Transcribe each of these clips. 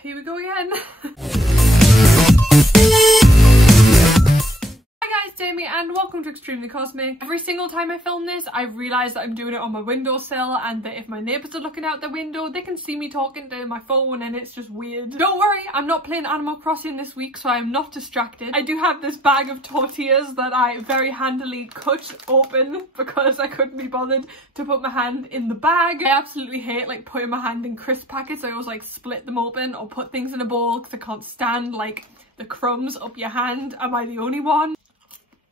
Here we go again. Jamie and welcome to Extremely Cosmic. Every single time I film this, I realise that I'm doing it on my windowsill and that if my neighbours are looking out the window, they can see me talking to my phone and it's just weird. Don't worry, I'm not playing Animal Crossing this week, so I'm not distracted. I do have this bag of tortillas that I very handily cut open because I couldn't be bothered to put my hand in the bag. I absolutely hate like putting my hand in crisp packets. I always like split them open or put things in a bowl because I can't stand like the crumbs up your hand. Am I the only one?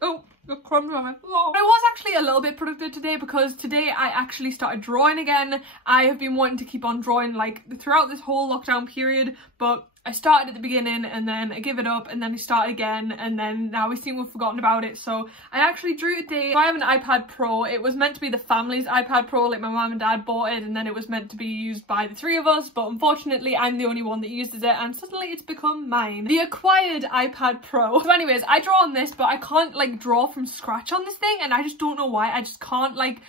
Oh, the crumbs on my floor. But I was actually a little bit productive today because today I actually started drawing again. I have been wanting to keep on drawing like throughout this whole lockdown period, but I started at the beginning and then I give it up and then I start again and then now we seem to have forgotten about it. So I actually drew today. So I have an iPad Pro. It was meant to be the family's iPad Pro, like my mum and dad bought it and then it was meant to be used by the three of us, but unfortunately I'm the only one that uses it and suddenly it's become mine. The acquired iPad Pro. So anyways, I draw on this but I can't like draw from scratch on this thing and I just don't know why. I just can't like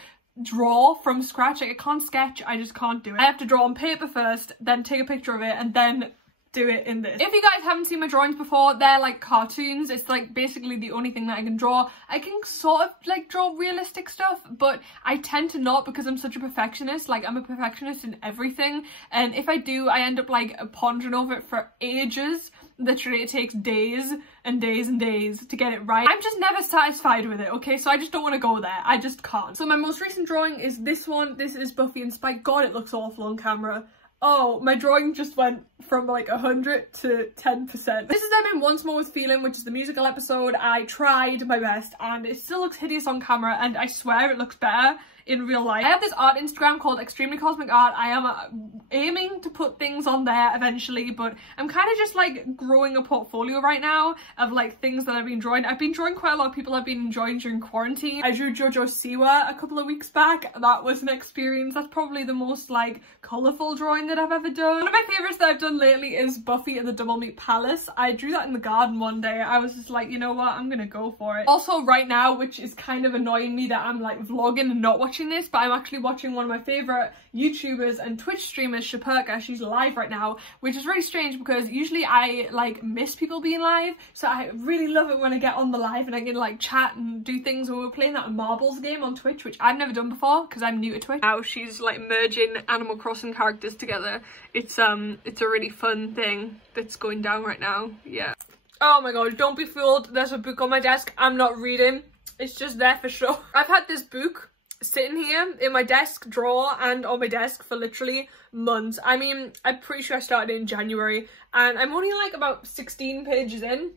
draw from scratch. Like I can't sketch, I just can't do it. I have to draw on paper first, then take a picture of it and then do it in this. If you guys haven't seen my drawings before, they're like cartoons. It's like basically the only thing that I can draw. I can sort of like draw realistic stuff, but I tend to not because I'm such a perfectionist. Like I'm a perfectionist in everything, and if I do, I end up like pondering over it for ages. Literally it takes days and days and days to get it right. I'm just never satisfied with it, okay? So I just don't want to go there. I just can't. So my most recent drawing is this one. This is Buffy and Spike. God, it looks awful on camera. Oh, my drawing just went from like 100 to 10%. This is done in Once More With Feeling, which is the musical episode. I tried my best and it still looks hideous on camera and I swear it looks better in real life. I have this art Instagram called Extremely Cosmic Art. I am aiming to put things on there eventually, but I'm kind of just like growing a portfolio right now of like things that I've been drawing. I've been drawing quite a lot of people I've been enjoying during quarantine. I drew Jojo Siwa a couple of weeks back. That was an experience. That's probably the most like colourful drawing that I've ever done. One of my favourites that I've done lately is Buffy and the Double Meat Palace. I drew that in the garden one day. I was just like, you know what, I'm gonna go for it. Also right now, which is kind of annoying me that I'm like vlogging and not watching this, but I'm actually watching one of my favourite YouTubers and Twitch streamers, Shapurka. She's live right now, which is really strange because usually I like miss people being live, so I really love it when I get on the live and I can like chat and do things. When we were playing that marbles game on Twitch, which I've never done before because I'm new to Twitch. Now she's like merging Animal Crossing characters together. It's a really fun thing that's going down right now. Yeah. Oh my god, don't be fooled. There's a book on my desk. I'm not reading. It's just there for show. I've had this book sitting here in my desk drawer and on my desk for literally months. I mean, I'm pretty sure I started in January and I'm only like about 16 pages in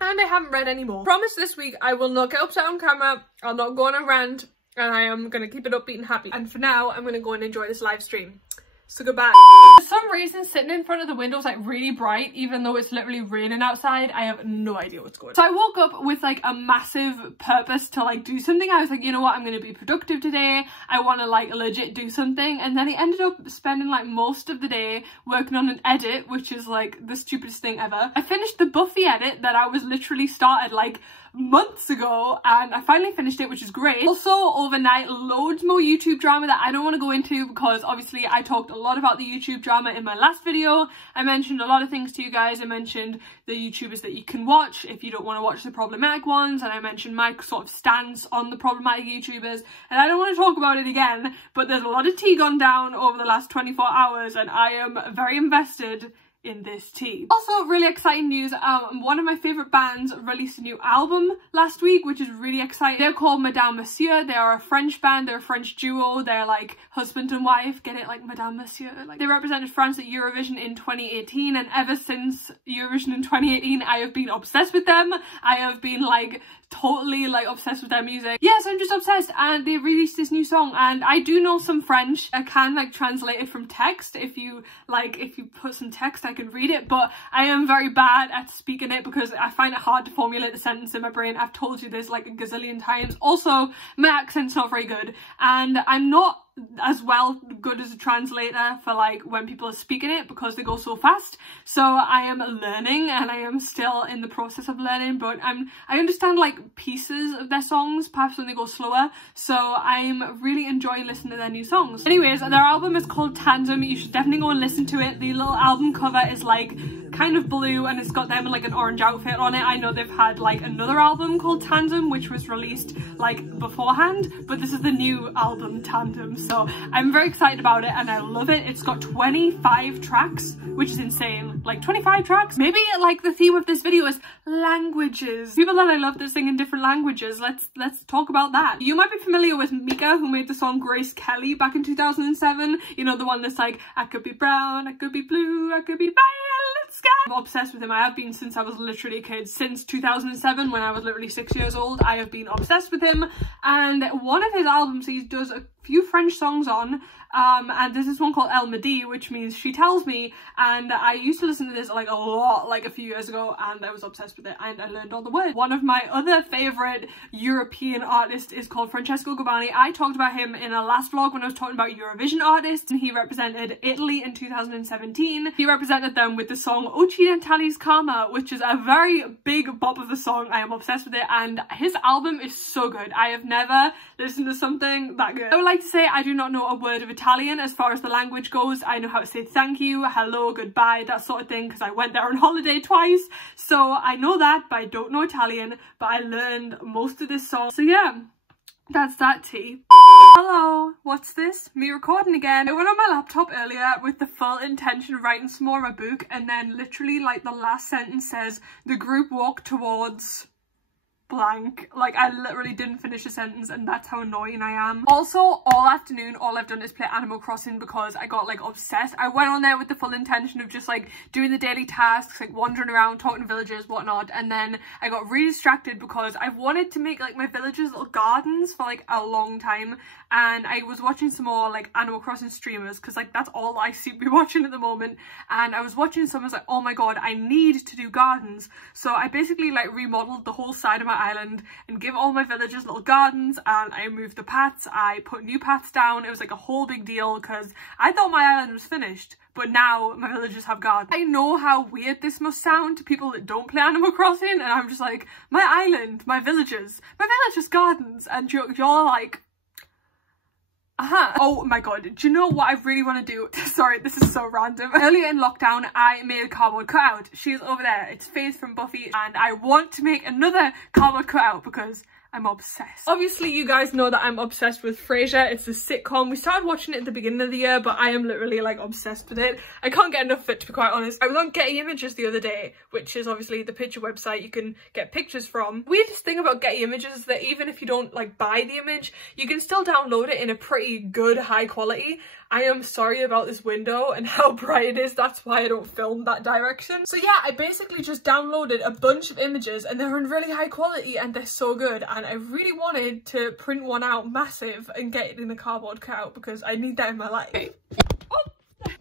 and I haven't read any more. Promise this week I will not get upset on camera, I'll not go on a rant, and I am gonna keep it upbeat and happy. And for now, I'm gonna go and enjoy this live stream. So goodbye. For some reason, sitting in front of the window is like really bright, even though it's literally raining outside. I have no idea what's going on. So I woke up with like a massive purpose to like do something. I was like, you know what, I'm going to be productive today. I want to like legit do something. And then I ended up spending like most of the day working on an edit, which is like the stupidest thing ever. I finished the Buffy edit that I was literally started like months ago and I finally finished it, which is great. Also overnight, loads more YouTube drama that I don't want to go into because obviously I talked a lot about the YouTube drama in my last video. I mentioned a lot of things to you guys. I mentioned the YouTubers that you can watch if you don't want to watch the problematic ones, and I mentioned my sort of stance on the problematic YouTubers, and I don't want to talk about it again, but there's a lot of tea gone down over the last 24 hours and I am very invested in this tea. Also, really exciting news, one of my favourite bands released a new album last week, which is really exciting. They're called Madame Monsieur. They are a French band, they're a French duo, they're like husband and wife, get it, like Madame Monsieur. Like, they represented France at Eurovision in 2018, and ever since Eurovision in 2018 I have been obsessed with them. I have been like totally like obsessed with their music. Yes, I'm just obsessed, and they released this new song and I do know some French. I can like translate it from text. If you put some text I can read it, but I am very bad at speaking it because I find it hard to formulate the sentence in my brain. I've told you this like a gazillion times. Also, my accent's not very good and I'm not as well good as a translator for like when people are speaking it because they go so fast. So I am learning and I am still in the process of learning, but I understand like pieces of their songs, perhaps when they go slower. So I'm really enjoying listening to their new songs. Anyways, their album is called Tandem. You should definitely go and listen to it. The little album cover is like kind of blue and it's got them in like an orange outfit on it. I know they've had like another album called Tandem which was released like beforehand, but this is the new album Tandem, so I'm very excited about it and I love it. It's got 25 tracks, which is insane. Like 25 tracks. Maybe like the theme of this video is languages. People that I love that sing in different languages. Let's talk about that. You might be familiar with Mika, who made the song Grace Kelly back in 2007. You know, the one that's like, I could be brown, I could be blue, I could be violet sky. I'm obsessed with him. I have been since I was literally a kid. Since 2007, when I was literally 6 years old, I have been obsessed with him. And one of his albums he does a few French songs on, and there's this one called Elle me dit, which means she tells me, and I used to listen to this like a lot, like a few years ago, and I was obsessed with it and I learned all the words. One of my other favourite European artists is called Francesco Gabbani. I talked about him in a last vlog when I was talking about Eurovision artists, and he represented Italy in 2017. He represented them with the song Occidentali's Karma, which is a very big bop of the song. I am obsessed with it and his album is so good. I have never listened to something that good. I would like to say I do not know a word of Italian as far as the language goes. I know how to say thank you, hello, goodbye, that sort of thing, because I went there on holiday twice. So I know that, but I don't know Italian, but I learned most of this song. So yeah, that's that tea. Hello, what's this? Me recording again. I went on my laptop earlier with the full intention of writing some more in my book, and then literally like the last sentence says, the group walked towards blank. Like I literally didn't finish a sentence and that's how annoying I am. Also, all afternoon all I've done is play Animal Crossing because I got like obsessed. I went on there with the full intention of just like doing the daily tasks, like wandering around, talking to villagers, whatnot, and then I got really distracted because I've wanted to make like my villagers little gardens for like a long time, and I was watching some more like Animal Crossing streamers because like that's all I seem to be watching at the moment, and I was watching some, I was like, oh my god, I need to do gardens. So I basically like remodeled the whole side of my island and give all my villagers little gardens, and I moved the paths, I put new paths down. It was like a whole big deal because I thought my island was finished, but now my villagers have gardens. I know how weird this must sound to people that don't play Animal Crossing, and I'm just like, my island, my villagers gardens, and you're like, oh my god, do you know what I really want to do? Sorry, this is so random. Earlier in lockdown, I made a cardboard cutout. She's over there. It's Faith from Buffy, and I want to make another cardboard cutout because I'm obsessed. Obviously, you guys know that I'm obsessed with Frasier. It's a sitcom. We started watching it at the beginning of the year, but I am literally like obsessed with it. I can't get enough of it, to be quite honest. I was on Getty Images the other day, which is obviously the picture website you can get pictures from. Weirdest thing about Getty Images is that even if you don't like buy the image, you can still download it in a pretty good high quality. I am sorry about this window and how bright it is. That's why I don't film that direction. So yeah, I basically just downloaded a bunch of images and they're in really high quality and they're so good. And I really wanted to print one out massive and get it in a cardboard cutout because I need that in my life. Oh.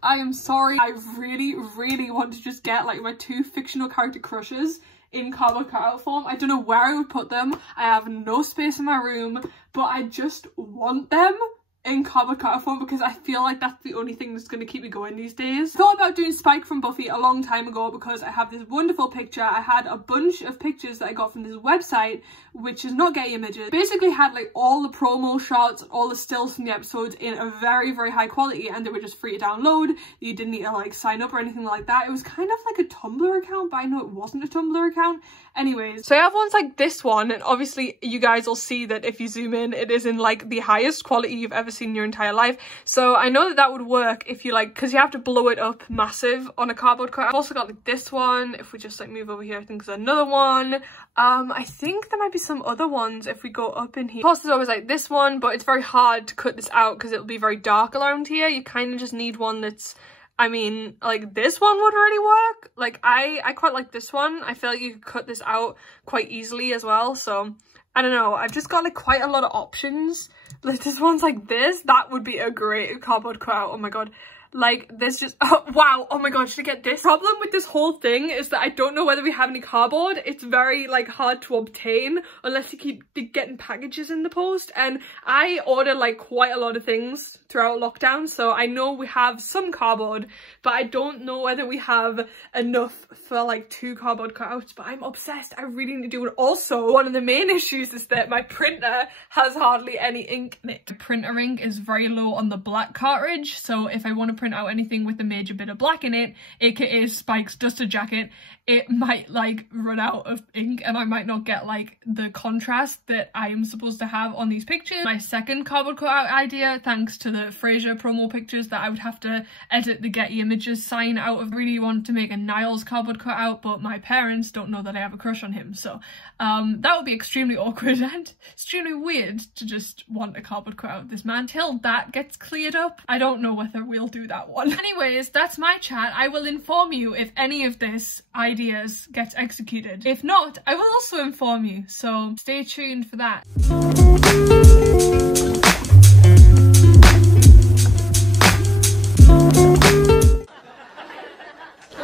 I am sorry. I really want to just get like my two fictional character crushes in cardboard cutout form. I don't know where I would put them. I have no space in my room, but I just want them in cardboard cutout form because I feel like that's the only thing that's going to keep me going these days. I thought about doing Spike from Buffy a long time ago because I have this wonderful picture. I had a bunch of pictures that I got from this website, which is not Getty Images. Basically had like all the promo shots, all the stills from the episodes in a very high quality, and they were just free to download. You didn't need to like sign up or anything like that. It was kind of like a Tumblr account, but I know it wasn't a Tumblr account. Anyways, so I have ones like this one, and obviously you guys will see that if you zoom in, it is in like the highest quality you've ever seen in your entire life. So I know that that would work if you like, because you have to blow it up massive on a cardboard cutout. I've also got like this one. If we just like move over here, I think there's another one. I think there might be some other ones if we go up in here. Of course, there's always like this one, but it's very hard to cut this out because it'll be very dark around here. You kind of just need one that's, I mean, like this one would really work. Like I quite like this one. I feel like you could cut this out quite easily as well. So I don't know. I've just got like quite a lot of options. Like this one's like this. That would be a great cardboard cutout. Oh my god. Like, there's just, oh, wow, oh my god, should I get this? Problem with this whole thing is that I don't know whether we have any cardboard. It's very, like, hard to obtain unless you keep getting packages in the post. And I order, like, quite a lot of things throughout lockdown, so I know we have some cardboard, but I don't know whether we have enough for, like, 2 cardboard cutouts. But I'm obsessed. I really need to do it. Also, one of the main issues is that my printer has hardly any ink in it. The printer ink is very low on the black cartridge, so if I want to print out anything with a major bit of black in it, aka Spike's duster jacket, it might like run out of ink and I might not get like the contrast that I am supposed to have on these pictures. My second cardboard cutout idea, thanks to the Frasier promo pictures that I would have to edit the Getty Images sign out of, really want to make a Niles cardboard cutout, but my parents don't know that I have a crush on him, so that would be extremely awkward and extremely weird to just want a cardboard cutout of this man. Till that gets cleared up, I don't know whether we'll do that one. Anyways, that's my chat. I will inform you if any of this ideas gets executed. If not, I will also inform you, so stay tuned for that.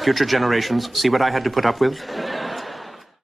Future generations see what I had to put up with.